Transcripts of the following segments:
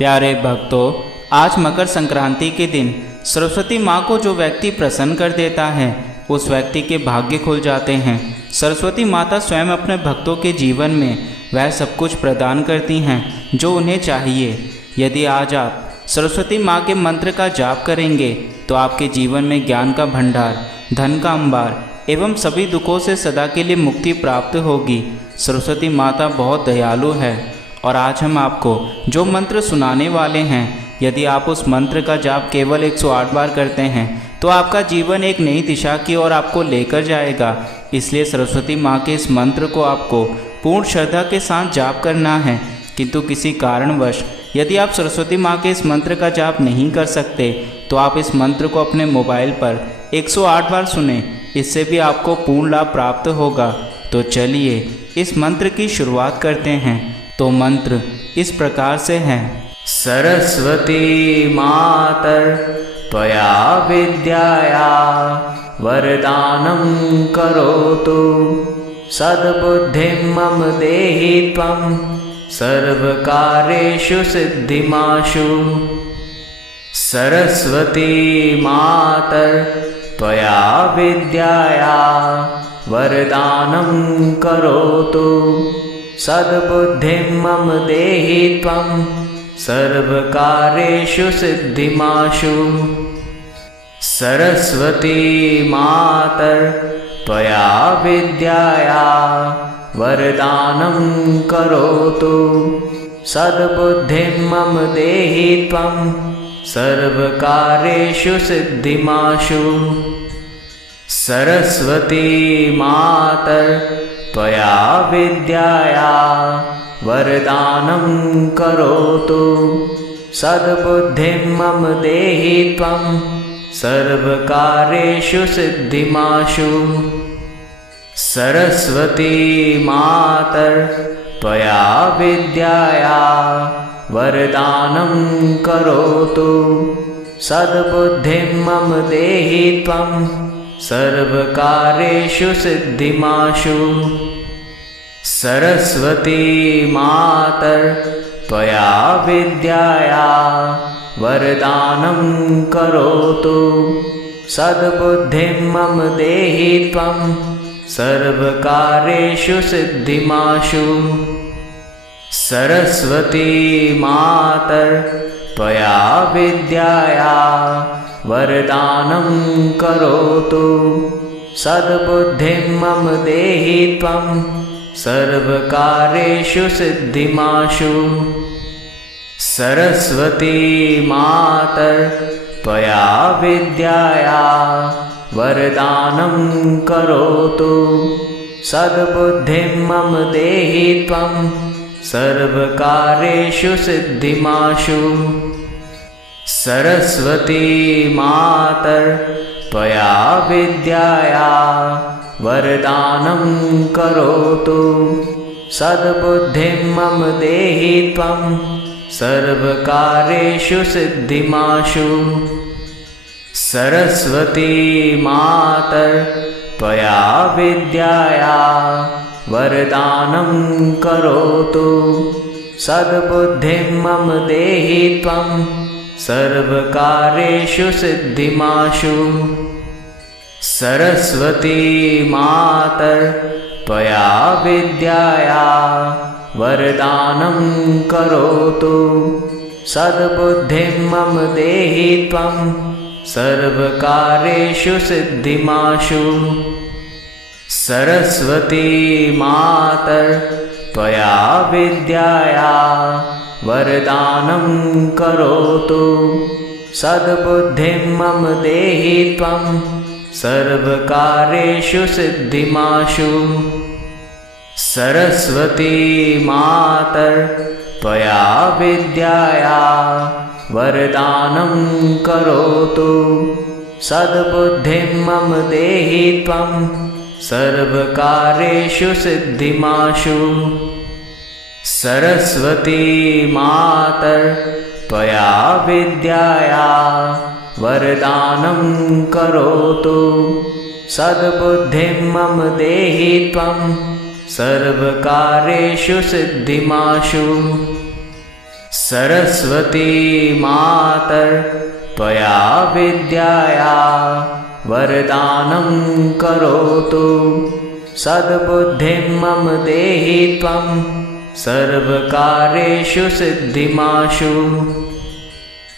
प्यारे भक्तों, आज मकर संक्रांति के दिन सरस्वती माँ को जो व्यक्ति प्रसन्न कर देता है उस व्यक्ति के भाग्य खुल जाते हैं। सरस्वती माता स्वयं अपने भक्तों के जीवन में वह सब कुछ प्रदान करती हैं जो उन्हें चाहिए। यदि आज आप सरस्वती माँ के मंत्र का जाप करेंगे तो आपके जीवन में ज्ञान का भंडार, धन का अंबार एवं सभी दुखों से सदा के लिए मुक्ति प्राप्त होगी। सरस्वती माता बहुत दयालु है और आज हम आपको जो मंत्र सुनाने वाले हैं, यदि आप उस मंत्र का जाप केवल 108 बार करते हैं तो आपका जीवन एक नई दिशा की ओर आपको लेकर जाएगा। इसलिए सरस्वती माँ के इस मंत्र को आपको पूर्ण श्रद्धा के साथ जाप करना है। किंतु किसी कारणवश यदि आप सरस्वती माँ के इस मंत्र का जाप नहीं कर सकते तो आप इस मंत्र को अपने मोबाइल पर 108 बार सुने, इससे भी आपको पूर्ण लाभ प्राप्त होगा। तो चलिए इस मंत्र की शुरुआत करते हैं। तो मंत्र इस प्रकार से है। सरस्वती मातर त्वया विद्याया वरदानं करोतु सद्बुद्धिं मम देहि त्वं सर्वकार्येषु सिद्धिमाशु। सरस्वती मातर त्वया विद्याया वरदानं करोतु सद्बुद्धिं मम देहि त्वं सर्वकार्येषु सिद्धिमाशु। सरस्वती मातर त्वया विद्याया वरदानं करोतु सद्बुद्धिं मम देहि त्वं सर्वकार्येषु सिद्धिमाशु। सरस्वती मातर त्वया विद्याया वरदानं करोतु सद्बुद्धिं मम देहि त्वं सर्वकार्येषु सिद्धिमाशु। सरस्वती मातर त्वया विद्याया वरदानं करोतु सद्बुद्धिं मम देहि त्वं सर्वकार्येषु सिद्धिमाशु। सरस्वती मातर त्वया विद्याया वरदानं करोतु सद्बुद्धिं मम देहि त्वं सर्वकार्येषु सिद्धिमाशु। सरस्वती मातर त्वया विद्याया वरदानं करोतु सद्बुद्धिं मम देहि त्वं सर्वकार्येषु सिद्धिमाशु। सरस्वती मातर त्वया विद्याया वरदानं करोतु सद्बुद्धिं मम देहि त्वं सर्वकार्येषु सिद्धिमाशु। सरस्वती मातर त्वया विद्याया वरदानं करोतु सद्बुद्धिं मम देहि त्वं सर्वकार्येषु सिद्धिमाशु। सरस्वती मातर त्वया विद्याया वरदानं करोतु सद्बुद्धिं मम देहि त्वं सर्वकार्येषु सिद्धिमाशु। सरस्वती मातर त्वया विद्याया वरदानं करोतु सद्बुद्धिं मम देहि त्वं सर्वकार्येषु सिद्धिमाशु। सरस्वती मातर त्वया विद्याया वरदानं करोतु सद्बुद्धिं मम देहि त्वं सर्वकार्येषु सिद्धिमाशु। सरस्वती मातर त्वया विद्याया वरदानं करोतु सद्बुद्धिं मम देहि त्वं सर्वकार्येषु सिद्धिमाशु। सरस्वती मातर त्वया विद्याया वरदानं करोतु सद्बुद्धिं मम देहि त्वं सर्वकार्येषु सिद्धिमाशु। सरस्वती मातर् त्वया विद्याया वरदानं करोतु सद्बुद्धिं मम देहि त्वं सर्वकार्येषु सिद्धिमाशु।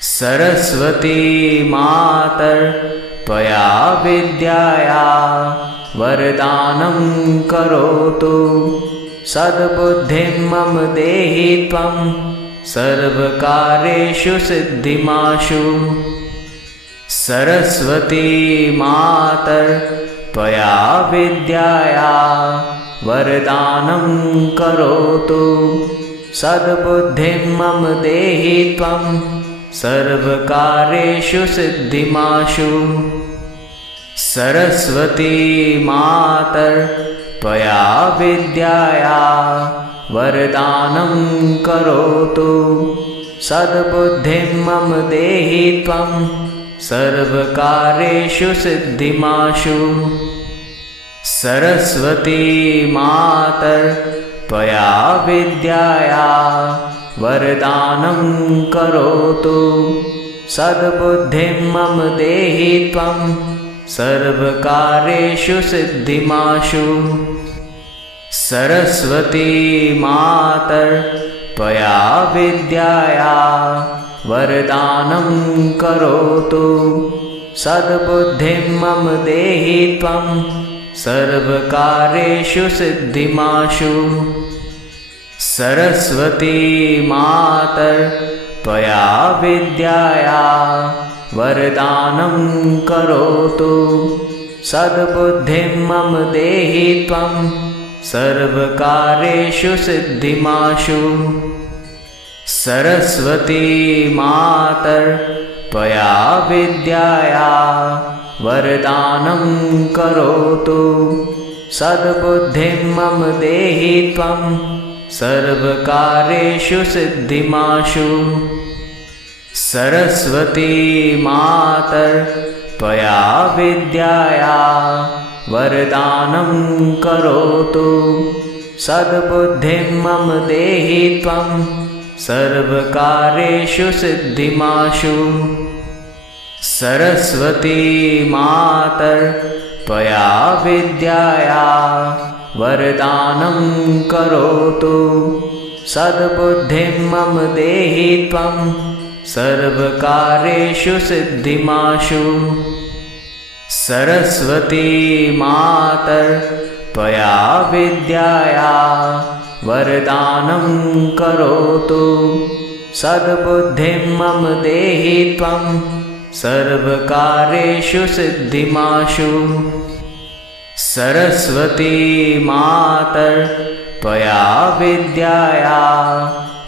सरस्वती मातर् त्वया विद्याया वरदानं करोतु सद्बुद्धिं मम देहि त्वं सर्वकार्येषु सिद्धिमाशु। सरस्वती मातर् त्वया विद्याया वरदानं करोतु सद्बुद्धिं मम देहि त्वं सर्वकार्येषु सिद्धिमाशु। सरस्वती मातर् त्वया विद्याया वरदानं करोतु सद्बुद्धिं मम देहि त्वं सर्वकार्येषु सिद्धिमाशु। सरस्वती मातर् त्वया विद्याया वरदानं करोतु सद्बुद्धिं मम देहि त्वं सर्वकार्येषु सिद्धिमाशु। सरस्वती मातर् त्वया विद्याया वरदानं करोतु सद्बुद्धिं मम देहि त्वं सर्वकार्येषु सिद्धिमाशु। सरस्वती मातर् त्वया विद्याया वरदानं करोतु सद्बुद्धिं मम देहि त्वं सर्वकार्येषु सिद्धिमाशु। सरस्वती मातर् त्वया विद्याया वरदानं करोतु सद्बुद्धिं मम देहि त्वं सर्वकार्येषु सिद्धिमाशु। सरस्वती मातर् त्वया विद्याया वरदानं करोतु सद्बुद्धिं मम देहि त्वं सर्वकार्येषु सिद्धिमाशु। सरस्वती मातर् त्वया विद्याया वरदानं करोतु सद्बुद्धिं मम देहि त्वं सर्वकार्येषु सिद्धिमाशु। सरस्वती मातर् त्वया विद्याया वरदानं करोतु सद्बुद्धिं मम देहि त्वं सर्वकार्येषु सिद्धिमाशु। सरस्वती मातर् त्वया विद्याया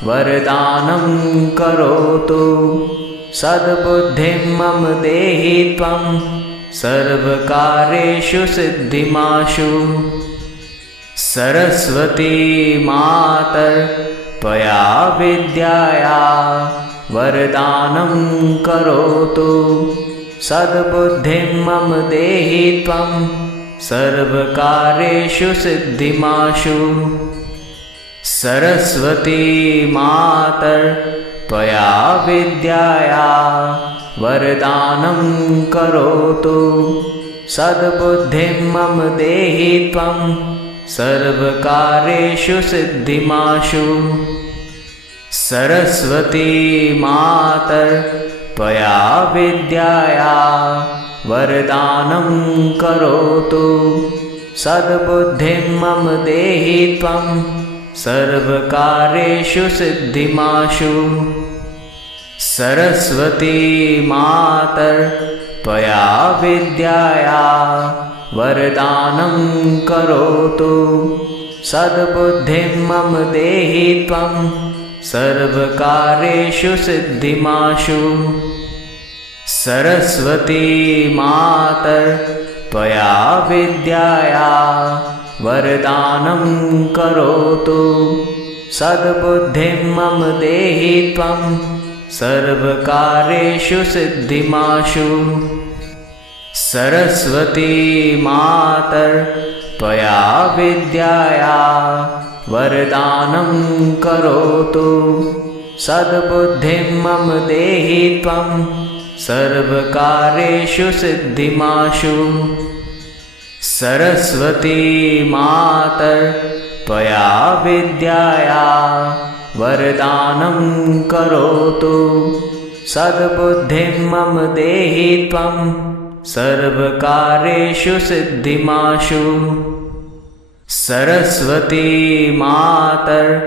वरदानं करोतु सद्बुद्धिं मम देहि त्वं सर्वकार्येषु सिद्धिमाशु। सरस्वती मातर् त्वया विद्याया वरदानं करोतु सद्बुद्धिं मम देहि त्वं सर्वकार्येषु सिद्धिमाशु। सरस्वती मातर् त्वया विद्याया वरदानं करोतु सद्बुद्धिं मम देहि त्वं सर्वकार्येषु सिद्धिमाशु। सरस्वती मातर् त्वया विद्याया वरदानं करोतु सद्बुद्धिं मम देहि त्वं सर्वकार्येषु सिद्धिमाशु। सरस्वती मातर् त्वया विद्याया वरदानं करोतु सद्बुद्धिं मम देहि त्वं सर्वकार्येषु सिद्धिमाशु। सरस्वती मातर् त्वया विद्याया वरदानं करोतु सद्बुद्धिं मम देहि त्वं सर्वकार्येषु सिद्धिमाशु। सरस्वती मातर् त्वया विद्याया वरदानं करोतु सद्बुद्धिं मम देहि त्वं सर्वकार्येषु सिद्धिमाशु। सरस्वती मातर् त्वया विद्याया वरदानं करोतु। सद्बुद्धिं मम देहि त्वं सर्वकार्येषु सिद्धिमाशु। सरस्वती मातर्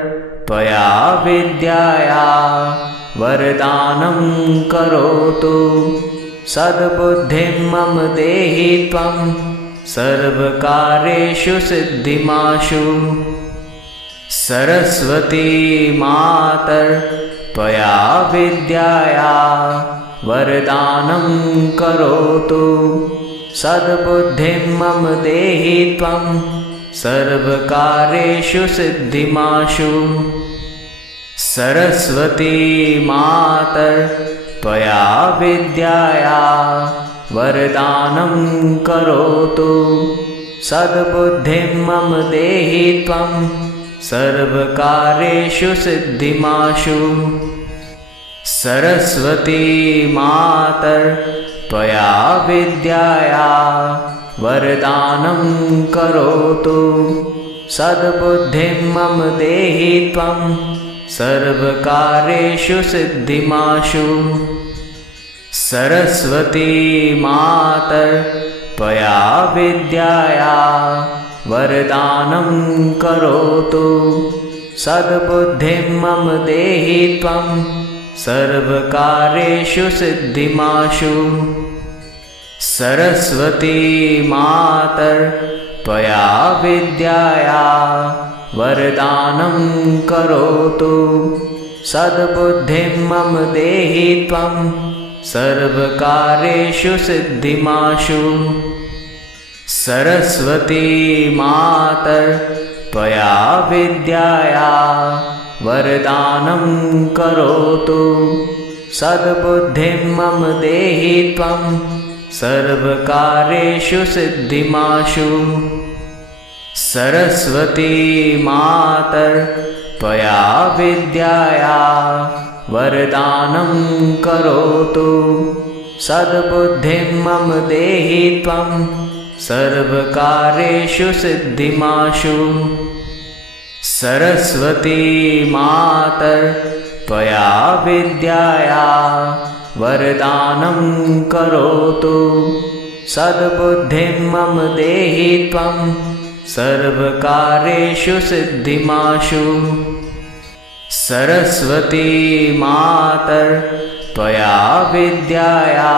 त्वया विद्याया वरदानं करोतु। सद्बुद्धिं मम देहि त्वं सर्वकार्येषु सिद्धिमाशु। सरस्वती मातर् त्वया विद्याया वरदानं करोतु। सद्बुद्धिं मम देहि त्वं सर्वकार्येषु सिद्धिमाशु। सरस्वती मातर् त्वया विद्याया वरदानं करोतु। सद्बुद्धिं मम देहि त्वं सर्वकार्येषु सिद्धिमाशु। सरस्वती मातर् त्वया विद्याया वरदानं करोतु। सद्बुद्धिं मम देहि त्वं सर्वकार्येषु सिद्धिमाशु। सरस्वती मातर् त्वया विद्याया वरदानं करोतु। सद्बुद्धिं मम देहि त्वं सर्वकार्येषु सिद्धिमाशु। सरस्वती मातर् त्वया विद्याया वरदानं करोतु। सद्बुद्धिं मम देहि त्वं सर्वकार्येषु सिद्धिमाशु। सरस्वती मातर् त्वया विद्याया वरदानं करोतु। सद्बुद्धिं मम देहि त्वं सर्वकार्येषु सिद्धिमाशु। सरस्वती मातर् त्वया विद्याया वरदानं करोतु। सद्बुद्धिं मम देहि त्वं सर्वकार्येषु सिद्धिमाशु। सरस्वती मातर् त्वया विद्याया वरदानं करोतु। सद्बुद्धिं मम देहि त्वं सर्वकार्येषु सिद्धिमाशु। सरस्वती मातर् त्वया विद्याया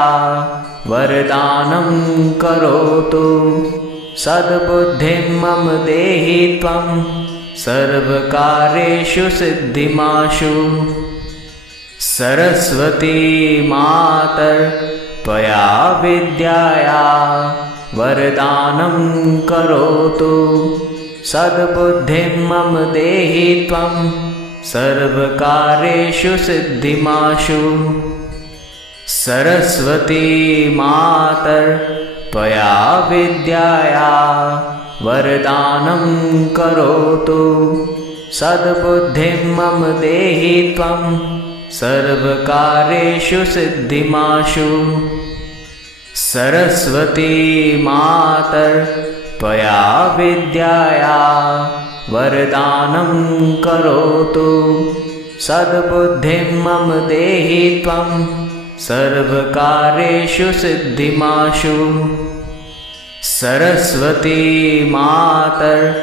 वरदानं करोतु। सद्बुद्धिं मम देहि त्वं सर्वकार्येषु सिद्धिमाशु। सरस्वती मातर् त्वया विद्याया वरदानं करोतु। सद्बुद्धिं मम देहि त्वं सर्वकार्येषु सिद्धिमाशु। सरस्वती मातर् त्वया विद्याया वरदानं करोतु। सद्बुद्धिं मम देहि त्वं सर्वकार्येषु सिद्धिमाशु। सरस्वती मातर् त्वया विद्याया वरदानं करोतु। सद्बुद्धिं मम देहि त्वं सर्वकार्येषु सिद्धिमाशु। सरस्वती मातर्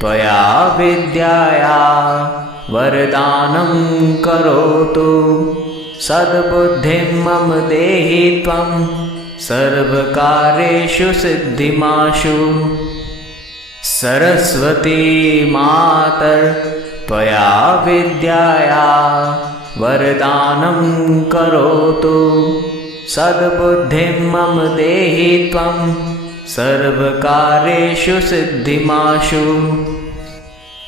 त्वया विद्याया वरदानं करोतु। सद्बुद्धिं मम देहि त्वं सर्वकार्येषु सिद्धिमाशु। सरस्वती मातर् त्वया विद्याया वरदानं करोतु। सद्बुद्धिं मम देहि त्वं सर्वकार्येषु सिद्धिमाशु।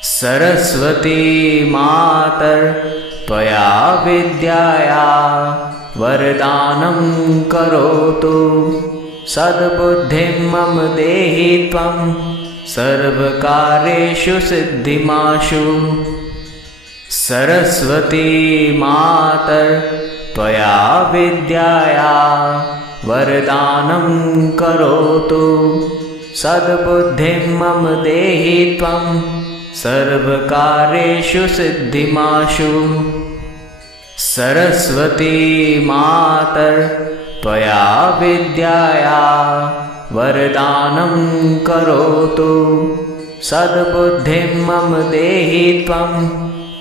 सरस्वती मातर् त्वया विद्याया वरदानं करोतु। सद्बुद्धिं मम देहि त्वं सर्वकार्येषु सिद्धिमाशु। सरस्वती मातर् त्वया विद्याया वरदानं करोतु सद्बुद्धिं मम देहि त्वं सर्वकार्येषु सिद्धिमाशु। सरस्वती मातर् त्वया विद्याया वरदानं करोतु सद्बुद्धिं मम देहि त्वं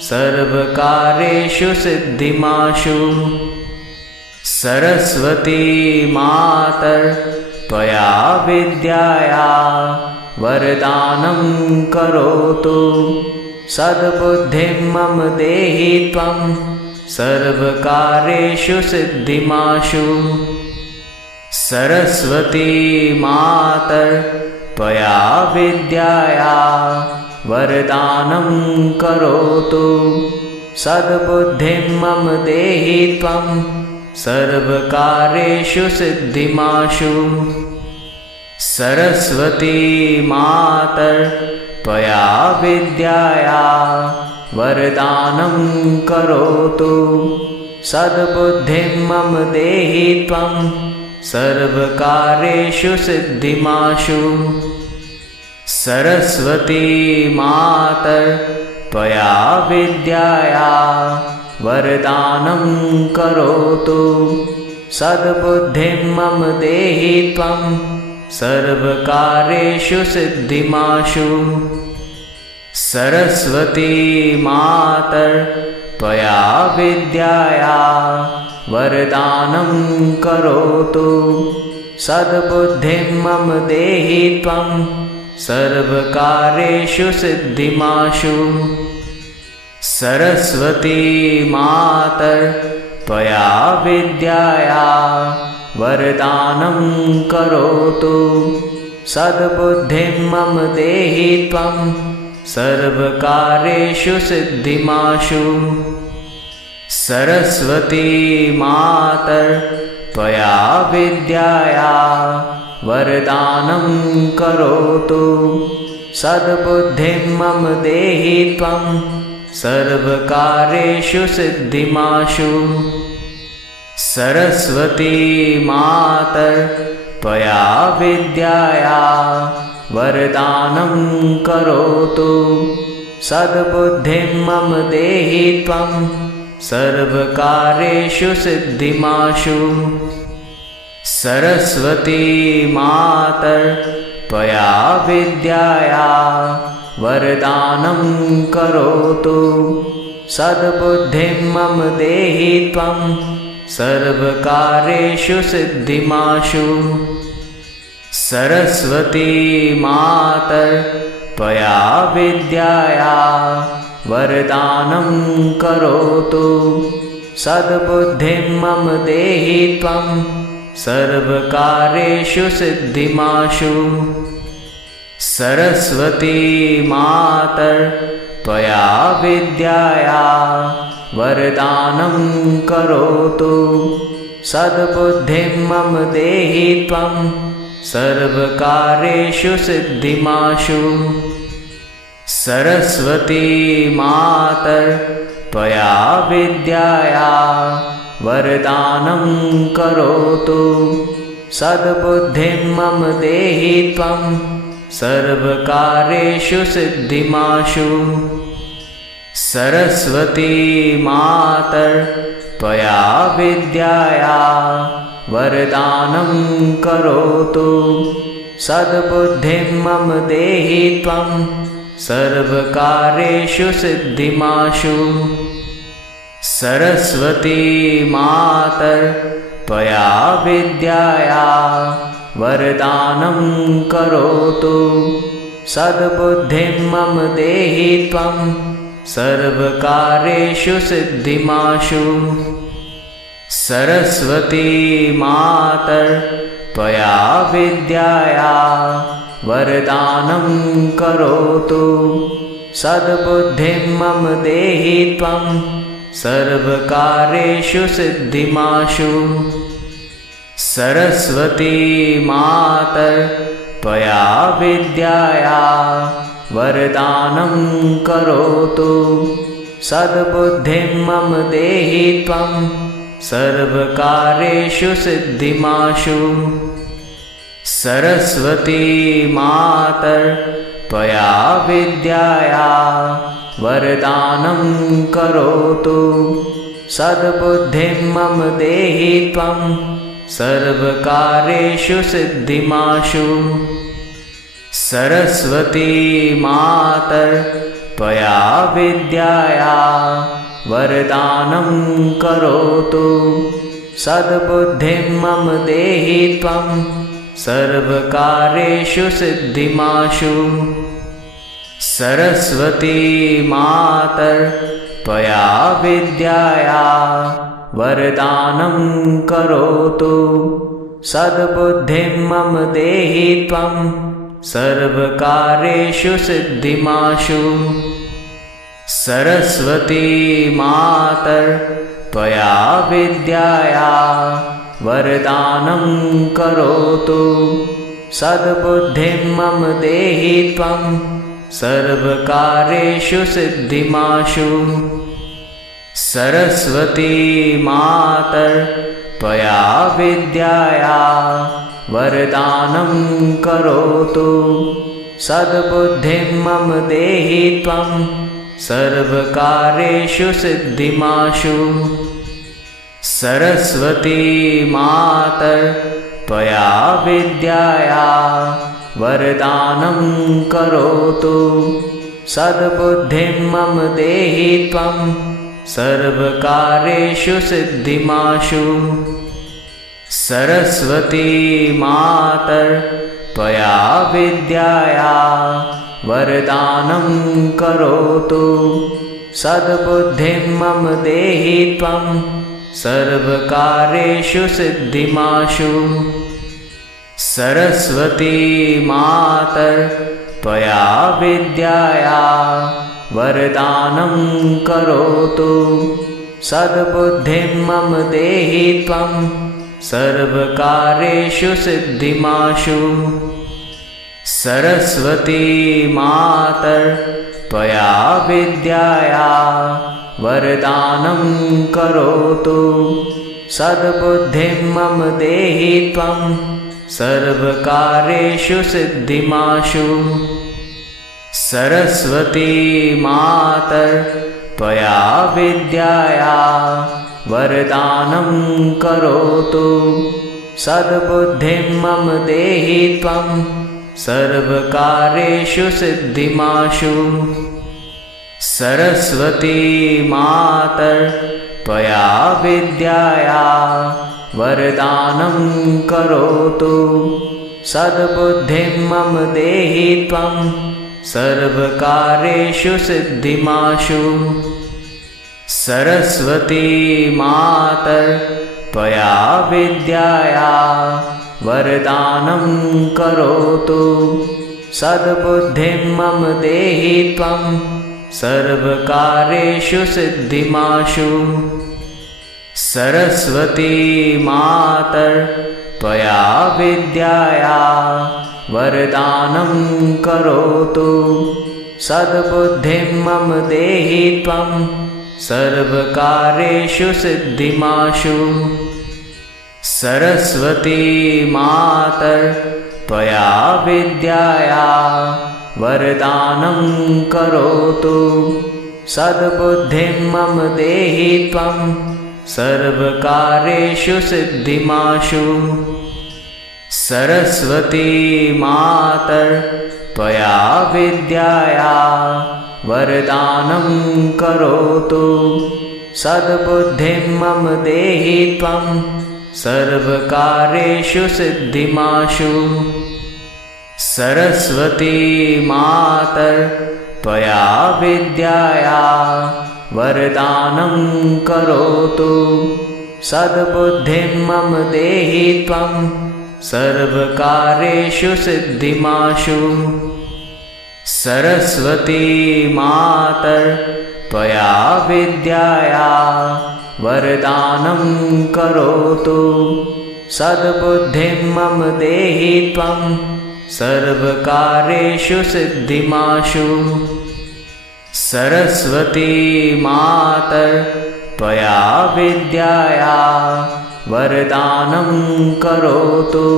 सर्वकार्येषु सिद्धिमाशु। सरस्वती मातर् त्वया विद्याया वरदानं करोतु सद्बुद्धिं मम देहि त्वं सर्वकार्येषु सिद्धिमाशु। सरस्वती मातर् त्वया विद्याया वरदानं करोतु सद्बुद्धिं मम देहि त्वं सर्वकार्येषु सिद्धिमाशु। सरस्वती मातर् त्वया विद्याया वरदानं करोतु सद्बुद्धिं मम देहि त्वं सर्वकार्येषु सिद्धिमाशु। सरस्वती मातर् त्वया विद्याया वरदानं करोतु सद्बुद्धिं मम देहि त्वं सर्वकार्येषु सिद्धिमाशु। सरस्वती मातर् त्वया विद्याया वरदानं करोतु सद्बुद्धिं मम देहि त्वं सर्वकार्येषु सिद्धिमाशु। सरस्वती मातर् त्वया विद्याया वरदानं करोतु सद्बुद्धिं मम देहि त्वं सर्वकार्येषु सिद्धिमाशु। सरस्वती मातर् त्वया विद्याया वरदानं करोतु सद्बुद्धिं मम देहि त्वं सर्वकार्येषु सिद्धिमाशु। सरस्वती मातर् त्वया विद्याया वरदानं करोतु सद्बुद्धिं मम देहि त्वं सर्वकार्येषु सिद्धिमाशु। सरस्वती मातर् त्वया विद्याया वरदानं करोतु सद्बुद्धिं मम देहि त्वं सर्वकार्येषु सिद्धिमाशु। सरस्वती मातर् त्वया विद्याया वरदानं करोतु सद्बुद्धिं मम देहि त्वं सर्वकार्येषु सिद्धिमाशु। सरस्वती मातर् त्वया विद्याया वरदानं करोतु सद्बुद्धिं मम देहि त्वं सर्वकार्येषु सिद्धिमाशु। सरस्वती मातर् त्वया विद्याया वरदानं करोतु सद्बुद्धिं मम देहि त्वं सर्वकार्येषु सिद्धिमाशु। सरस्वती मातर् त्वया विद्याया वरदानं करोतु सद्बुद्धिं मम देहि त्वं सर्वकार्येषु सिद्धिमाशु। सरस्वती मातर् त्वया विद्याया वरदानं करोतु सद्बुद्धिं मम देहि त्वं सर्वकार्येषु सिद्धिमाशु। सरस्वती मातर् त्वया विद्याया वरदानं करोतु सद्बुद्धिं मम देहि त्वं सर्वकार्येषु सिद्धिमाशु। सरस्वती मातर् त्वया विद्याया वरदानं करोतु सद्बुद्धिं मम देहि त्वं सर्वकार्येषु सिद्धिमाशु। सरस्वती मातर् त्वया विद्याया वरदानं करोतु। सद्बुद्धिं मम देहि त्वं सर्वकार्येषु सिद्धिमाशु। सरस्वती मातर् त्वया विद्याया वरदानं करोतु। सद्बुद्धिं मम देहि त्वं सर्वकार्येषु सिद्धिमाशु। सरस्वती मातर् त्वया विद्याया वरदानं करोतु। सद्बुद्धिं मम देहि त्वं सर्वकार्येषु सिद्धिमाशु। सरस्वती मातर् त्वया विद्याया वरदानं करोतु। सद्बुद्धिं मम देहि त्वं सर्वकार्येषु सिद्धिमाशु। सरस्वती मातर् त्वया विद्याया वरदानं करोतु। सद्बुद्धिं मम देहि त्वं सर्वकार्येषु सिद्धिमाशु। सरस्वती मातर् त्वया विद्याया वरदानं करोतु। सद्बुद्धिं मम देहि त्वं सर्वकार्येषु सिद्धिमाशु। सरस्वती मातर् त्वया विद्याया वरदानं करोतु। सद्बुद्धिं मम देहि त्वं सर्वकार्येषु सिद्धिमाशु। सरस्वती मातर् त्वया विद्याया वरदानं करोतु। सद्बुद्धिं मम देहि त्वं सर्वकार्येषु सिद्धिमाशु। सरस्वती मातर् त्वया विद्याया वरदानं करोतु। सद्बुद्धिं मम देहि त्वं सर्वकार्येषु सिद्धिमाशु। सरस्वती मातर् त्वया विद्याया वरदानं करोतु। सद्बुद्धिं मम देहि त्वं सर्वकार्येषु सिद्धिमाशु। सरस्वती मातर् त्वया विद्याया वरदानं करोतु। सद्बुद्धिं मम देहि त्वं सर्वकार्येषु सिद्धिमाशु। सरस्वती मातर् त्वया विद्याया वरदानं करोतु। सद्बुद्धिं मम देहि त्वं सर्वकार्येषु सिद्धिमाशु। सरस्वती मातर् त्वया विद्याया वरदानं करोतु। सद्बुद्धिं मम देहि त्वं सर्वकार्येषु सिद्धिमाशु। सरस्वती मातर् त्वया विद्याया वरदानं करोतु। सद्बुद्धिं मम देहि त्वं सर्वकार्येषु सिद्धिमाशु। सरस्वती मातर् त्वया विद्याया वरदानं करोतु। सद्बुद्धिं मम देहि त्वं सर्वकार्येषु सिद्धिमाशु। सरस्वती मातर् त्वया विद्याया वरदानं करोतु। सद्बुद्धिं मम देहि त्वं सर्वकार्येषु सिद्धिमाशु। सरस्वती मातर् त्वया विद्याया वरदानं करोतु। सद्बुद्धिं मम देहि त्वं सर्वकार्येषु सिद्धिमाशु। सरस्वती मातर् त्वया विद्याया वरदानं करोतु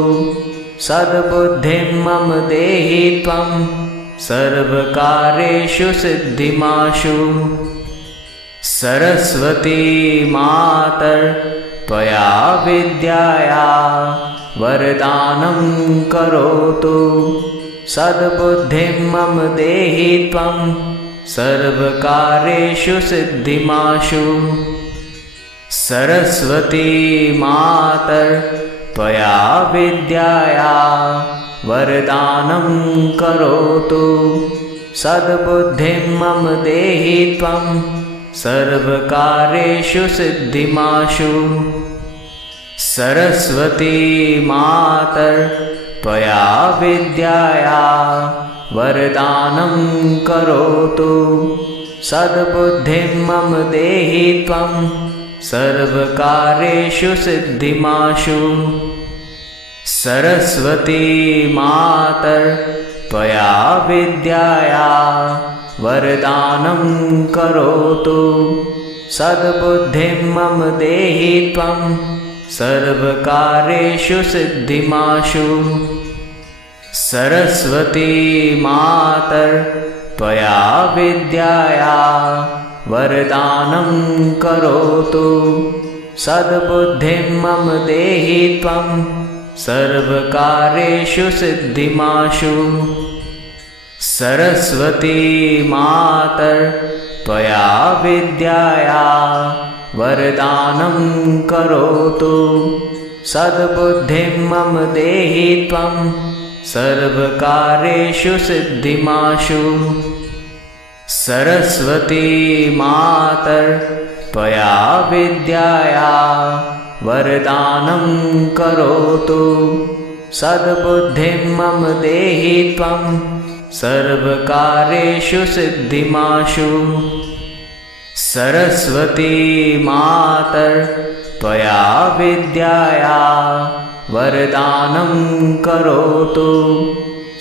सद्बुद्धिं मम देहि त्वं सर्वकार्येषु सिद्धिमाशु सरस्वती मातर् त्वया विद्याया वरदानं करोतु सद्बुद्धिं मम देहि त्वं सर्वकार्येषु सिद्धिमाशु सरस्वती मातर् त्वया विद्याया वरदानं करोतु सद्बुद्धिं मम देहि त्वं सर्वकार्येषु सिद्धिमाशु सरस्वती मातर् त्वया विद्याया वरदानं करोतु सद्बुद्धिं मम देहि त्वं सर्वकार्येषु सिद्धिमाशु सरस्वती मातर् त्वया विद्याया वरदानं करोतु सद्बुद्धिं मम देहि त्वं सर्वकार्येषु सिद्धिमाशु सरस्वती मातर् त्वया विद्याया वरदानं करोतु सद्बुद्धिं मम देहि त्वं सर्वकार्येषु सिद्धिमाशु सरस्वती मातर् त्वया विद्याया वरदानं करोतु सद्बुद्धिं मम देहि त्वं सर्वकार्येषु सिद्धिमाशु सरस्वती मातर् त्वया विद्याया वरदानं करोतु सद्बुद्धिं मम देहि त्वं सर्वकार्येषु सिद्धिमाशु सरस्वती मातर् त्वया विद्याया वरदानं करोतु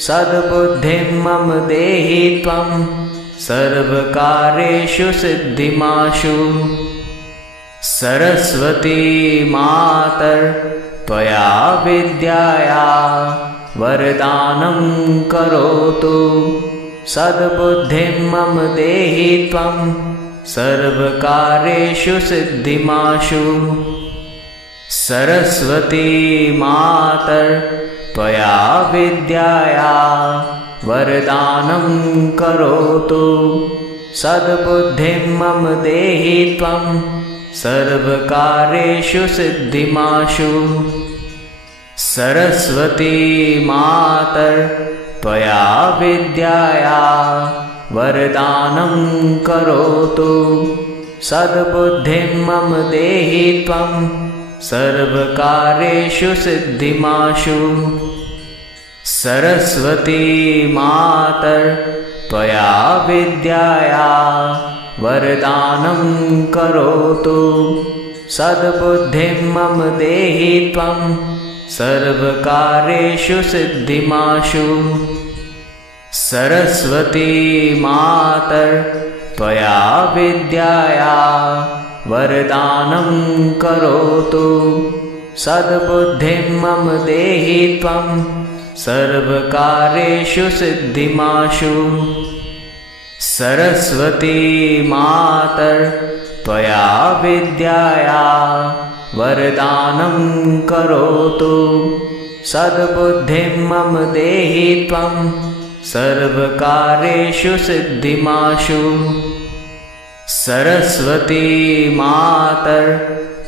सद्बुद्धिं मम देहि त्वं सर्वकार्येषु सिद्धिमाशु सरस्वती मातर् त्वया विद्याया वरदानं करोतु सद्बुद्धिं मम देहि त्वं सर्वकार्येषु सिद्धिमाशु सरस्वती मातर् त्वया विद्याया वरदानं करोतु सद्बुद्धिं मम देहि त्वं सर्वकार्येषु सिद्धिमाशु सरस्वती मातर् त्वया विद्याया वरदानं करोतु सद्बुद्धिं मम देहि त्वं सर्वकार्येषु सिद्धिमाशु सरस्वती मातर् त्वया विद्याया वरदानं करोतु सद्बुद्धिं मम देहि त्वं सर्वकार्येषु सिद्धिमाशु सरस्वती मातर् त्वया विद्याया वरदानं करोतु सद्बुद्धिं मम देहि त्वं सर्वकार्येषु सिद्धिमाशु सरस्वती मातर् त्वया विद्याया वरदानं करोतु सद्बुद्धिं मम देहि त्वं सर्वकार्येषु सिद्धिमाशु सरस्वती मातर्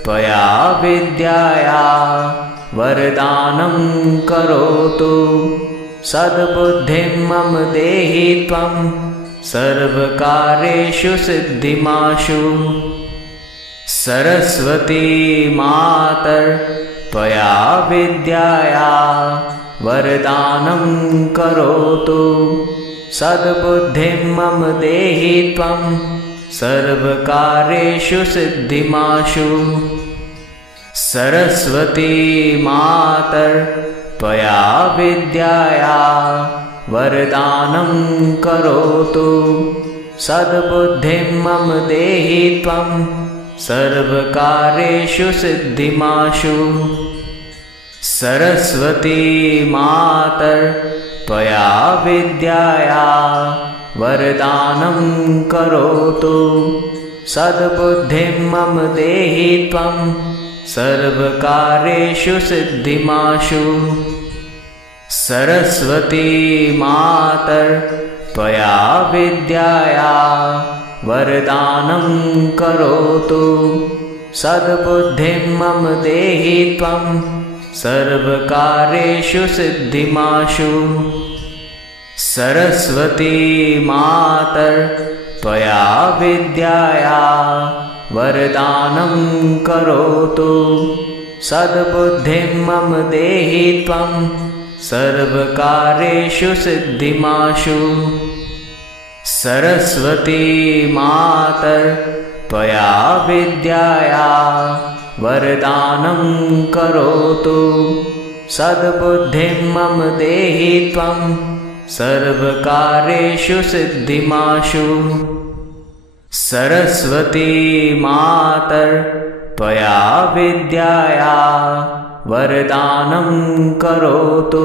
त्वया विद्याया वरदानं करोतु सद्बुद्धिं मम देहि त्वं सर्वकार्येषु सिद्धिमाशु सरस्वती मातर् त्वया विद्याया वरदानं करोतु सद्बुद्धिं मम देहि त्वं सर्वकार्येषु सिद्धिमाशु सरस्वती मातर् त्वया विद्याया वरदानं करोतु सद्बुद्धिं मम देहि त्वं सर्वकार्येषु सिद्धिमाशु। सरस्वती मातर् त्वया विद्याया वरदानं करोतु। सद्बुद्धिं मम देहि त्वं सर्वकार्येषु सिद्धिमाशु। सरस्वती मातर् त्वया विद्याया वरदानं करोतु। सद्बुद्धिं मम देहि त्वं सर्वकार्येषु सिद्धिमाशु। सरस्वती मातर् त्वया विद्याया वरदानं करोतु। सद्बुद्धिं मम देहि त्वं सर्वकार्येषु सिद्धिमाशु। सरस्वती मातर् त्वया विद्याया वरदानं करोतु। सद्बुद्धिं मम देहि त्वं सर्वकार्येषु सिद्धिमाशु। सरस्वती मातर् त्वया विद्याया वरदानं करोतु।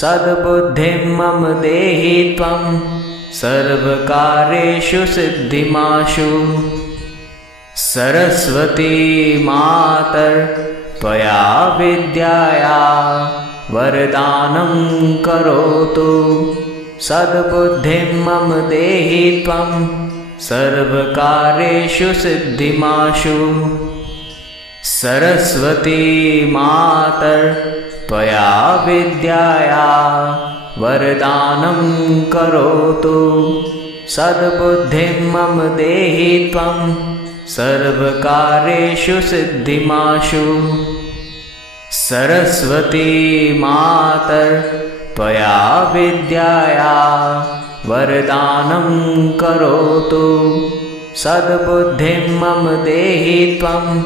सद्बुद्धिं मम देहि त्वं सर्वकार्येषु सिद्धिमाशु। सरस्वती मातर् त्वया विद्याया वरदानं करोतु। सद्बुद्धिं मम देहि त्वं सर्वकार्येषु सिद्धिमाशु। सरस्वती मातर् त्वया विद्याया वरदानं करोतु। सद्बुद्धिं मम देहि त्वं सर्वकार्येषु सिद्धिमाशु। सरस्वती मातर् त्वया विद्याया वरदानं करोतु। सद्बुद्धिं मम देहि त्वं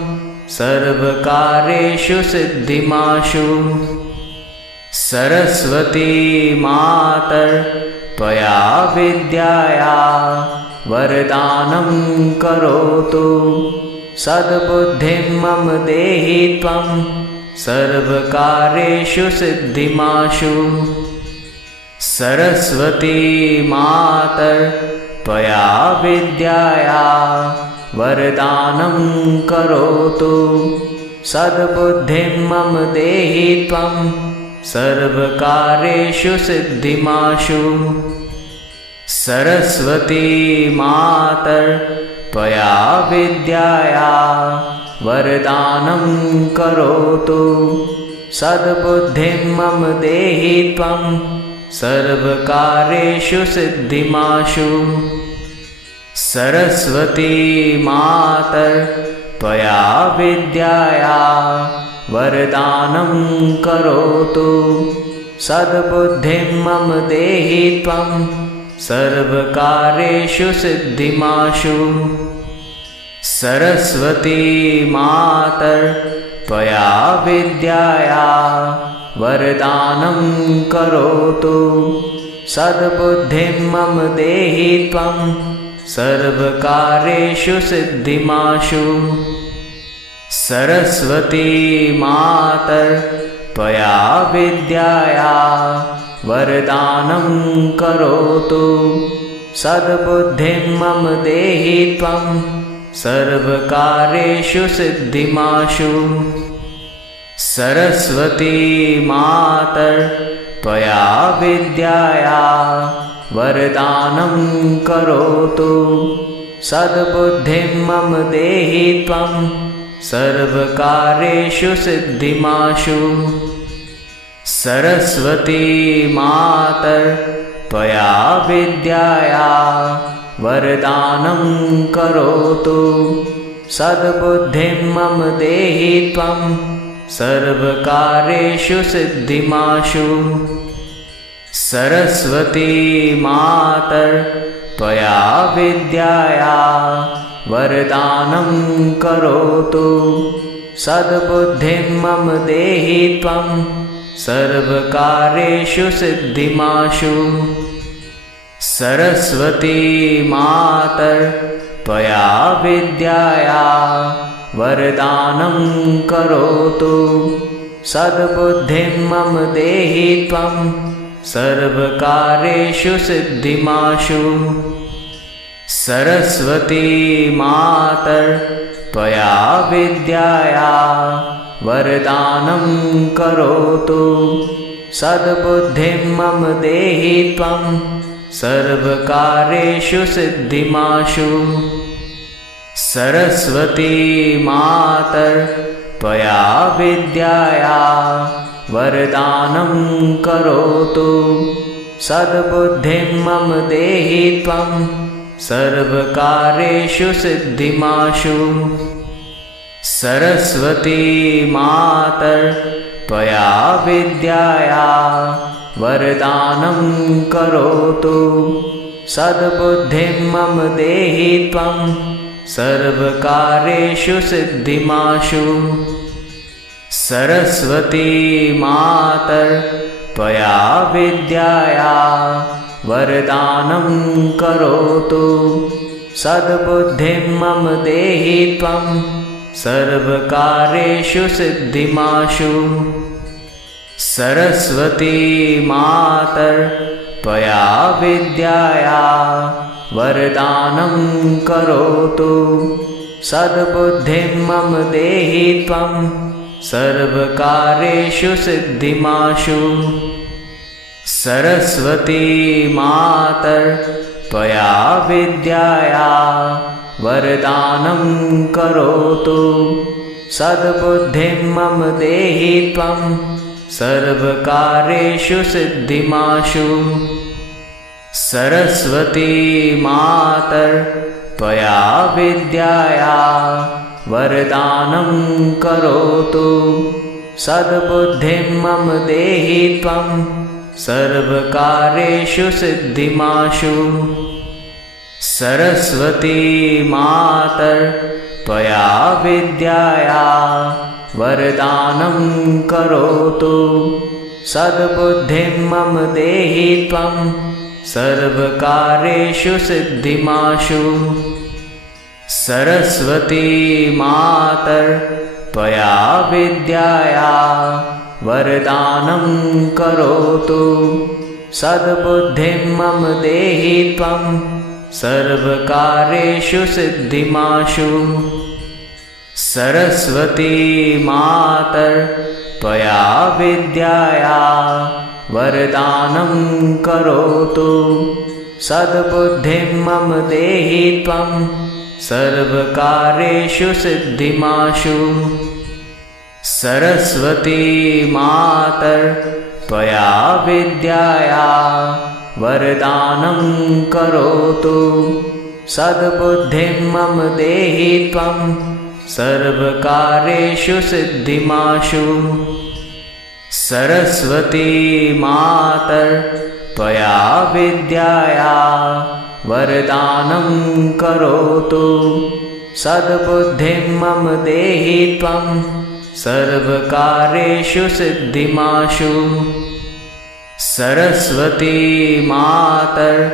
सर्वकार्येषु सिद्धिमाशु। सरस्वती मातर् त्वया विद्याया वरदानं करोतु। सद्बुद्धिं मम देहि त्वं सर्वकार्येषु सिद्धिमाशु। सरस्वती मातर् त्वया विद्याया वरदानं करोतु। सद्बुद्धिं मम देहि त्वं सर्वकार्येषु सिद्धिमाशु। सरस्वती मातर् त्वया विद्याया वरदानं करोतु। सद्बुद्धिं मम देहि त्वं सर्वकार्येषु सिद्धिमाशु। सरस्वती मातर् त्वया विद्याया वरदानं करोतु। सद्बुद्धिं मम देहि त्वं सर्वकार्येषु सिद्धिमाशु। सरस्वती मातर् त्वया विद्याया वरदानं करोतु। सद्बुद्धिं मम देहि त्वं सर्वकार्येषु सिद्धिमाशु। सरस्वती मातर् त्वया विद्याया वरदानं करोतु। सद्बुद्धिं मम देहि त्वं सर्वकार्येषु सिद्धिमाशु। सरस्वती मातर् त्वया विद्याया वरदानं करोतु। सद्बुद्धिं मम देहि त्वं सर्वकार्येषु सिद्धिमाशु। सरस्वती मातर् त्वया विद्याया वरदानं करोतु। सद्बुद्धिं मम देहि त्वं सर्वकार्येषु सिद्धिमाशु। सरस्वती मातर् त्वया विद्याया वरदानं करोतु। सद्बुद्धिं मम देहि त्वं सर्वकार्येषु सिद्धिमाशु। सरस्वती मातर् त्वया विद्याया वरदानं करोतु सद्बुद्धिं मम देहि त्वं सर्वकार्येषु सिद्धिमाशु। सरस्वती मातर् त्वया विद्याया वरदानं करोतु सद्बुद्धिं मम देहि त्वं सर्वकार्येषु सिद्धिमाशु। सरस्वती मातर् त्वया विद्याया वरदानं करोतु सद्बुद्धिं मम देहि त्वं सर्वकार्येषु सिद्धिमाशु। सरस्वती मातर् त्वया विद्याया वरदानं करोतु सद्बुद्धिं मम देहि त्वं सर्वकार्येषु सिद्धिमाशु। सरस्वती मातर् त्वया विद्याया वरदानं करोतु सद्बुद्धिं मम देहि त्वं सर्वकार्येषु सिद्धिमाशु। सरस्वती मातर् त्वया विद्याया वरदानं करोतु सद्बुद्धिं मम देहि त्वं सर्वकार्येषु सिद्धिमाशु। सरस्वती मातर् त्वया विद्याया वरदानं करोतु सद्बुद्धिं मम देहि त्वं सर्वकार्येषु सिद्धिमाशु। सरस्वती मातर् त्वया विद्याया वरदानं करोतु सद्बुद्धिं मम देहि त्वं सर्वकार्येषु सिद्धिमाशु। सरस्वती मातर् त्वया विद्याया वरदानं करोतु सद्बुद्धिं मम देहि त्वं सर्वकार्येषु सिद्धिमाशु। सरस्वती मातर् त्वया विद्याया वरदानं करोतु सद्बुद्धिं मम देहि त्वं सर्वकार्येषु सिद्धिमाशु। सरस्वती मातर् त्वया विद्याया वरदानं करोतु सद्बुद्धिं मम देहि त्वं सर्वकार्येषु सिद्धिमाशु। सरस्वती मातर् त्वया विद्याया वरदानं करोतु सद्बुद्धिं मम देहि त्वं सर्वकार्येषु सिद्धिमाशु। सरस्वती मातर् त्वया विद्याया वरदानं करोतु सद्बुद्धिं मम देहि त्वं सर्वकार्येषु सिद्धिमाशु। सरस्वती मातर्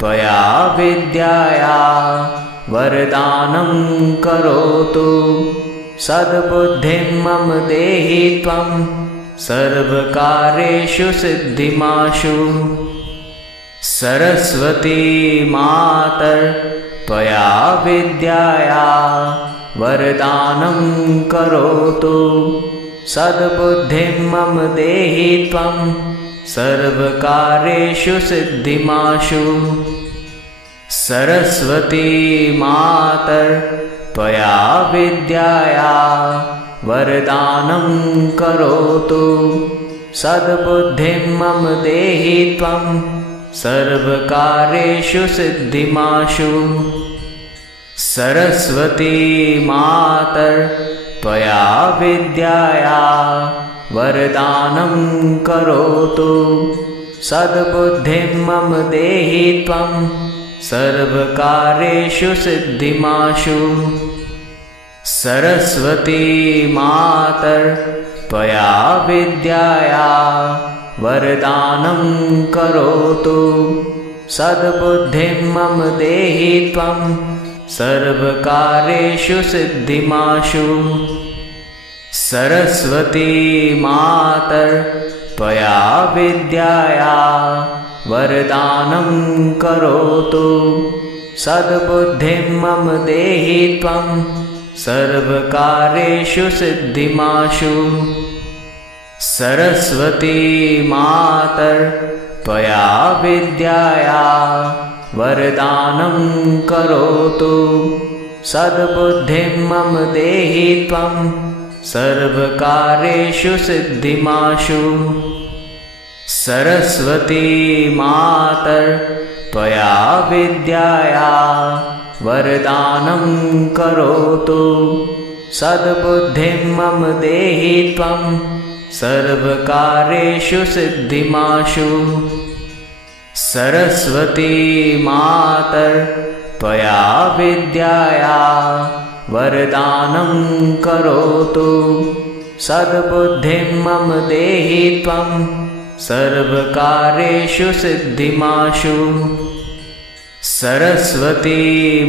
त्वया विद्याया वरदानं करोतु सद्बुद्धिं मम देहि त्वं सर्वकार्येषु सिद्धिमाशु। सरस्वती मातर् त्वया विद्याया वरदानं करोतु सद्बुद्धिं मम देहि त्वं सर्वकार्येषु सिद्धिमाशु। सरस्वती मातर् त्वया विद्याया वरदानं करोतु सद्बुद्धिं मम देहि त्वं सर्वकार्येषु सिद्धिमाशु। सरस्वती मातर् त्वया विद्याया वरदानं करोतु सद्बुद्धिं मम देहि त्वं सर्वकार्येषु सिद्धिमाशु। सरस्वती मातर् त्वया विद्याया वरदानं करोतु सद्बुद्धिं मम देहि त्वं सर्वकार्येषु सिद्धिमाशु। सरस्वती मातर् त्वया विद्याया वरदानं करोतु। सद्बुद्धिं मम देहि त्वं सर्वकार्येषु सिद्धिमाशु। सरस्वती मातर् त्वया विद्याया वरदानं करोतु। सद्बुद्धिं मम देहि त्वं सर्वकार्येषु सिद्धिमाशु। सरस्वती मातर् त्वया विद्याया वरदानं करोतु। सद्बुद्धिं मम देहि त्वं सर्वकार्येषु सिद्धिमाशु। सरस्वती मातर् त्वया विद्याया वरदानं करोतु। सद्बुद्धिं मम देहि त्वं सर्वकार्येषु सिद्धिमाशु। सरस्वती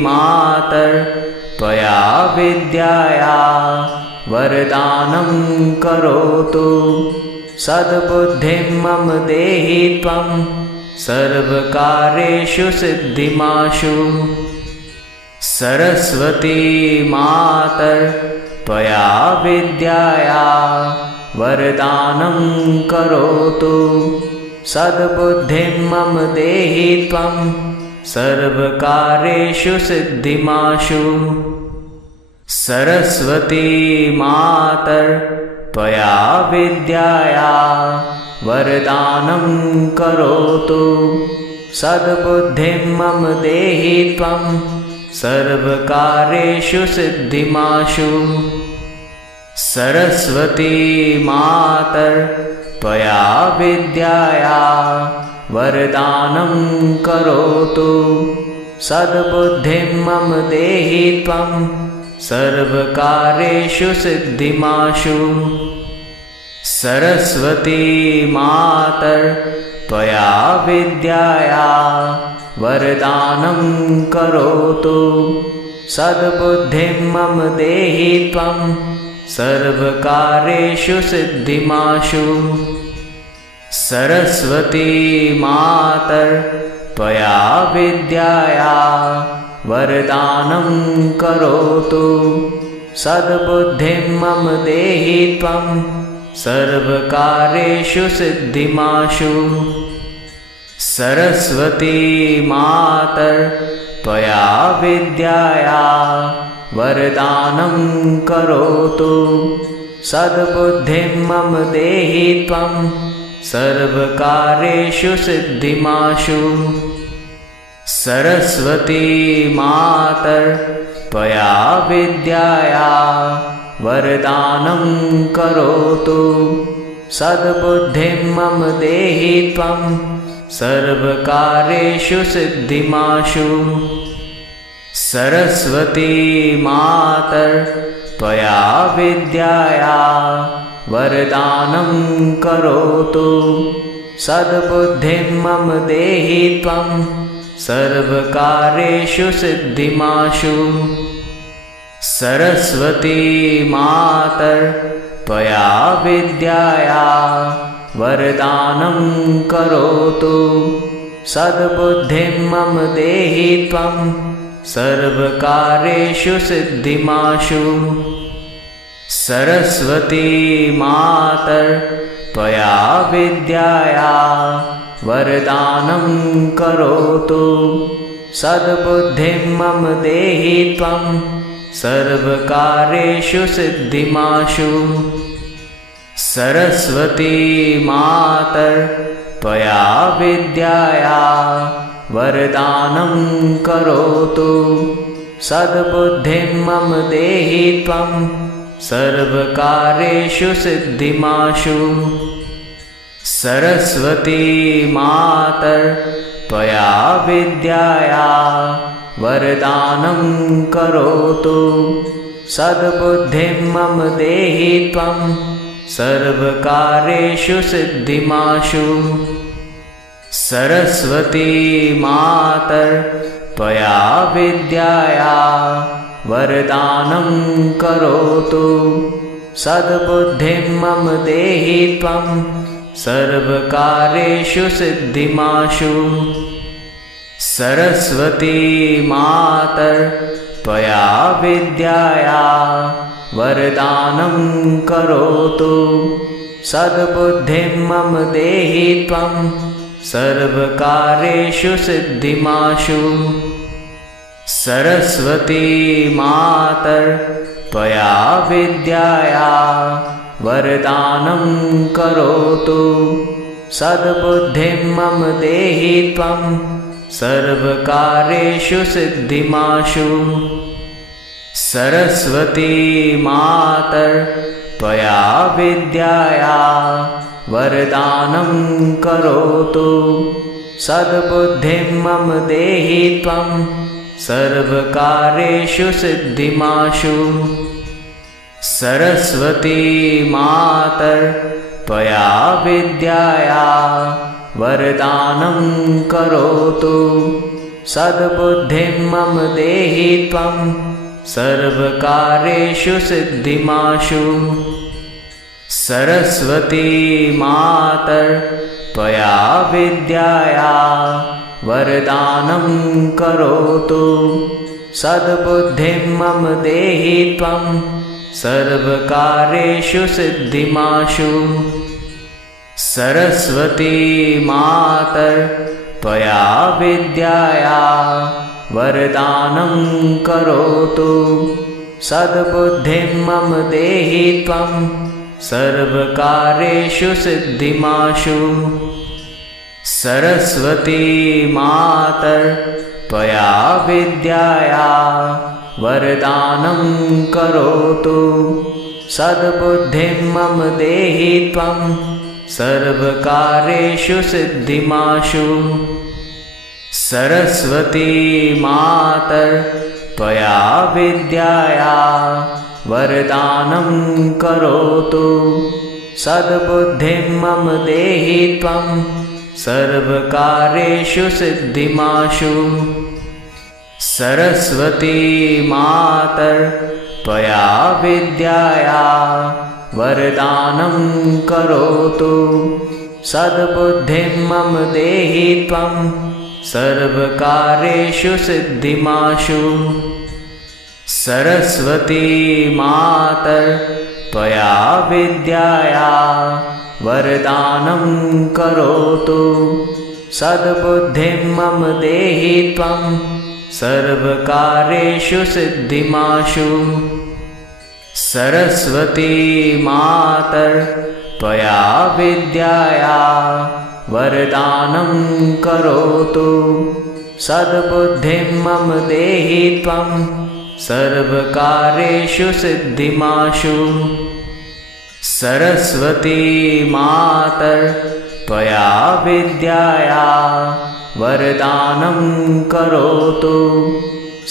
मातर् त्वया विद्याया वरदानं करोतु। सद्बुद्धिं मम देहि त्वं सर्वकार्येषु सिद्धिमाशु। सरस्वती मातर् त्वया विद्याया वरदानं करोतु। सद्बुद्धिं मम देहि त्वं सर्वकार्येषु सिद्धिमाशु। सरस्वती मातर् त्वया विद्याया वरदानं करोतु। सद्बुद्धिं मम देहि त्वं सर्वकार्येषु सिद्धिमाशु। सरस्वती मातर् त्वया विद्याया वरदानं करोतु। सद्बुद्धिं मम देहि त्वं सर्वकार्येषु सिद्धिमाशु। सरस्वती मातर् त्वया विद्याया वरदानं करोतु। सद्बुद्धिं मम देहि त्वं सर्वकार्येषु सिद्धिमाशु। सरस्वती मातर् त्वया विद्याया वरदानं करोतु। सद्बुद्धिं मम देहि त्वं सर्वकार्येषु सिद्धिमाशु। सरस्वती मातर् त्वया विद्याया वरदानं करोतु। सद्बुद्धिं मम देहि त्वं सर्वकार्येषु सिद्धिमाशु। सरस्वती मातर् त्वया विद्याया वरदानं करोतु। सद्बुद्धिं मम देहि त्वं सर्वकार्येषु सिद्धिमाशु। सरस्वती मातर् त्वया विद्याया वरदानं करोतु। सद्बुद्धिं मम देहि त्वं सर्वकार्येषु सिद्धिमाशु। सरस्वती मातर् त्वया विद्याया वरदानं करोतु। सद्बुद्धिं मम देहि त्वं सर्वकार्येषु सिद्धिमाशु। सरस्वती मातर् त्वया विद्याया वरदानं करोतु। सद्बुद्धिं मम देहि त्वं सर्वकार्येषु सिद्धिमाशु। सरस्वती मातर् त्वया विद्याया वरदानं करोतु। सद्बुद्धिं मम देहि त्वं सर्वकार्येषु सिद्धिमाशु। सरस्वती मातर् त्वया विद्याया वरदानं करोतु। सद्बुद्धिं मम देहि त्वं सर्वकार्येषु सिद्धिमाशु। सरस्वती मातर् त्वया विद्याया वरदानं करोतु सद्बुद्धिं मम देहि त्वं सर्वकार्येषु सिद्धिमाशु। सरस्वती मातर् त्वया विद्याया वरदानं करोतु सद्बुद्धिं मम देहि त्वं सर्वकार्येषु सिद्धिमाशु। सरस्वती मातर् त्वया विद्याया वरदानं करोतु सद्बुद्धिं मम देहि त्वं सर्वकार्येषु सिद्धिमाशु। सरस्वती मातर् त्वया विद्याया वरदानं करोतु सद्बुद्धिं मम देहि त्वं सर्वकार्येषु सिद्धिमाशु। सरस्वती मातर् त्वया विद्याया वरदानं करोतु सद्बुद्धिं मम देहि त्वं सर्वकार्येषु सिद्धिमाशु। सरस्वती मातर् त्वया विद्याया वरदानं करोतु सद्बुद्धिं मम देहि त्वं सर्वकार्येषु सिद्धिमाशु। सरस्वती मातर् त्वया विद्याया वरदानं करोतु सद्बुद्धिं मम देहि त्वं सर्वकार्येषु सिद्धिमाशु। सरस्वती मातर् त्वया विद्याया वरदानं करोतु सद्बुद्धिं मम देहि त्वं सर्वकार्येषु सिद्धिमाशु। सरस्वती मातर् त्वया विद्याया वरदानं करोतु सद्बुद्धिं मम देहि त्वं सर्वकार्येषु सिद्धिमाशु। सरस्वती मातर् त्वया विद्याया वरदानं करोतु सद्बुद्धिं मम देहि त्वं सर्वकार्येषु सिद्धिमाशु। सरस्वती मातर् त्वया विद्याया वरदानं करोतु सद्बुद्धिं मम देहि त्वं सर्वकार्येषु सिद्धिमाशु। सरस्वती मातर् त्वया विद्याया वरदानं करोतु सद्बुद्धिं मम देहि त्वं सर्वकार्येषु सिद्धिमाशु। सरस्वती मातर् त्वया विद्याया वरदानं करोतु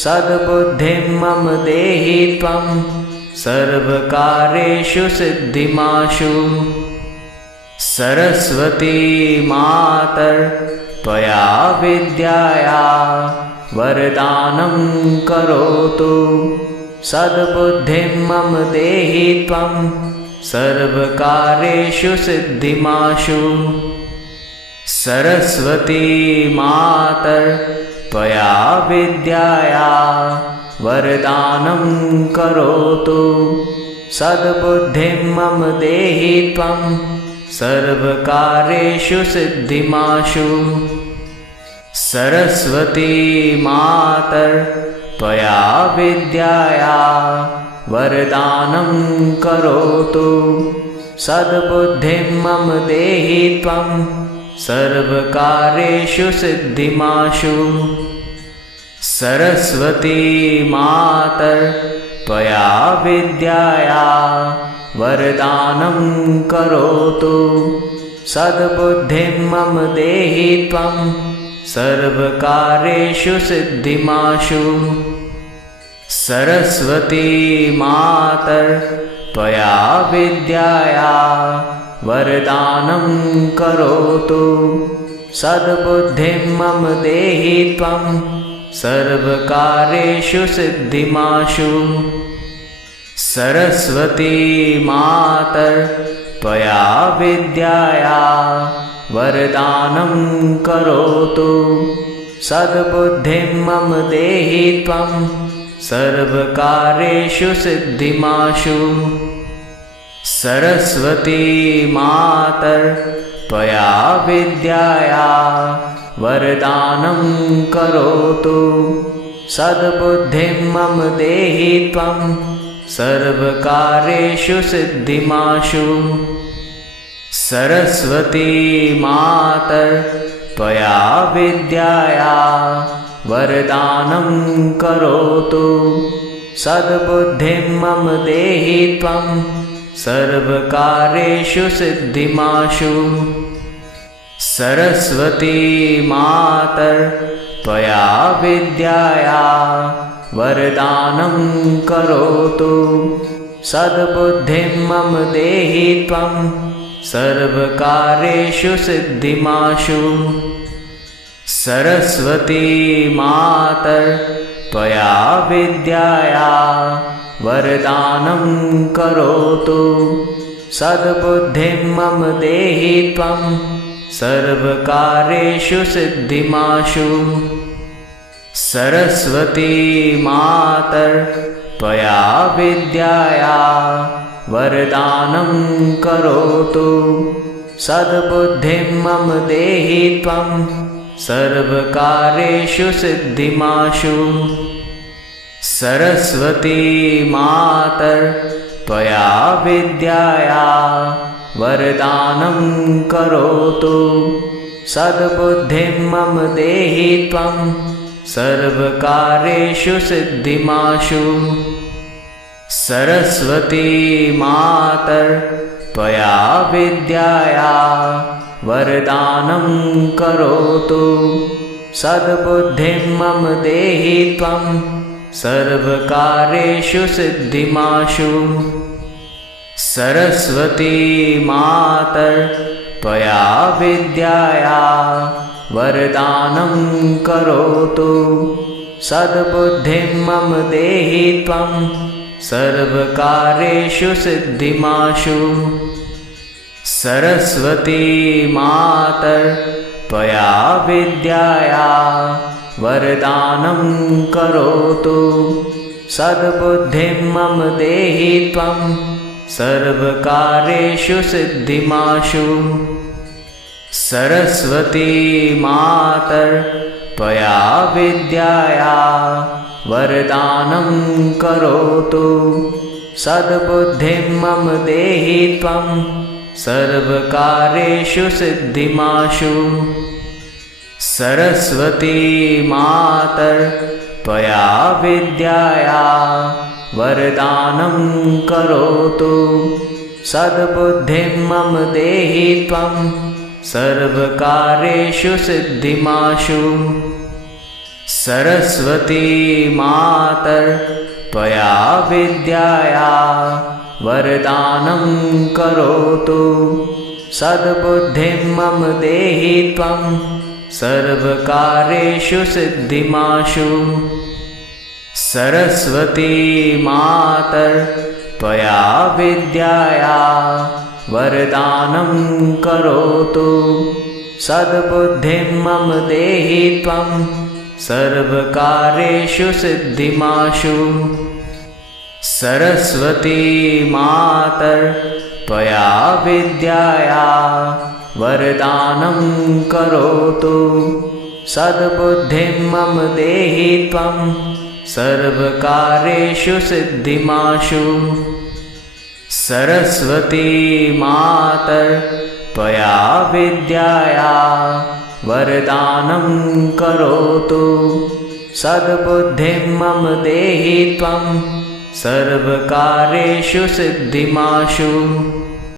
सद्बुद्धिं मम देहि त्वं सर्वकार्येषु सिद्धिमाशु। सरस्वती मातर् त्वया विद्याया वरदानं करोतु सद्बुद्धिं मम देहि त्वं सर्वकार्येषु सिद्धिमाशु। सरस्वती मातर् त्वया विद्याया वरदानं करोतु सद्बुद्धिं मम देहि त्वं सर्वकार्येषु सिद्धिमाशु। सरस्वती मातर् त्वया विद्याया वरदानं करोतु सद्बुद्धिं मम देहि त्वं सर्वकार्येषु सिद्धिमाशु। सरस्वती मातर् त्वया विद्याया वरदानं करोतु सद्बुद्धिं मम देहि त्वं सर्वकार्येषु सिद्धिमाशु। सरस्वती मातर् त्वया विद्याया वरदानं करोतु सद्बुद्धिं मम देहि त्वं सर्वकार्येषु सिद्धिमाशु। सरस्वती मातर् त्वया विद्याया वरदानं करोतु। सद्बुद्धिं मम देहि त्वं सर्वकार्येषु सिद्धिमाशु। सरस्वती मातर् त्वया विद्याया वरदानं करोतु। सद्बुद्धिं मम देहि त्वं सर्वकार्येषु सिद्धिमाशु। सरस्वती मातर् त्वया विद्याया वरदानं करोतु। सद्बुद्धिं मम देहि त्वं सर्वकार्येषु सिद्धिमाशु। सरस्वती मातर् त्वया विद्याया वरदानं करोतु। सद्बुद्धिं मम देहि त्वं सर्वकार्येषु सिद्धिमाशु। सरस्वती मातर् त्वया विद्याया वरदानं करोतु। सद्बुद्धिं मम देहि त्वं सर्वकार्येषु सिद्धिमाशु। सरस्वती मातर् त्वया विद्याया वरदानं करोतु। सद्बुद्धिं मम देहि त्वं सर्वकार्येषु सिद्धिमाशु। सरस्वती मातर् त्वया विद्याया वरदानं करोतु। सद्बुद्धिं मम देहि त्वं सर्वकार्येषु सिद्धिमाशु। सरस्वती मातर् त्वया विद्याया वरदानं करोतु। सद्बुद्धिं मम देहि त्वं सर्वकार्येषु सिद्धिमाशु। सरस्वती मातर् त्वया विद्याया वरदानं करोतु। सद्बुद्धिं मम देहि त्वं सर्वकार्येषु सिद्धिमाशु। सरस्वती मातर् त्वया विद्याया वरदानं करोतु। सद्बुद्धिं मम देहि त्वं सर्वकार्येषु सिद्धिमाशु। सरस्वती मातर् त्वया विद्याया वरदानं करोतु। सद्बुद्धिं मम देहि त्वं सर्वकार्येषु सिद्धिमाशु। सरस्वती मातर् त्वया विद्याया वरदानं करोतु। सद्बुद्धिं मम देहि त्वं सर्वकार्येषु सिद्धिमाशु। सरस्वती मातर् त्वया विद्याया वरदानं करोतु। सद्बुद्धिं मम देहि त्वं सर्वकार्येषु सिद्धिमाशु। सरस्वती मातर् त्वया विद्याया वरदानं करोतु। सद्बुद्धिं मम देहि त्वं सर्वकार्येषु सिद्धिमाशु। सरस्वती मातर् त्वया विद्याया वरदानं करोतु। सद्बुद्धिं मम देहि त्वं सर्वकार्येषु सिद्धिमाशु। सरस्वती मातर् त्वया विद्याया वरदानं करोतु। सद्बुद्धिं मम देहि त्वं सर्वकार्येषु सिद्धिमाशु।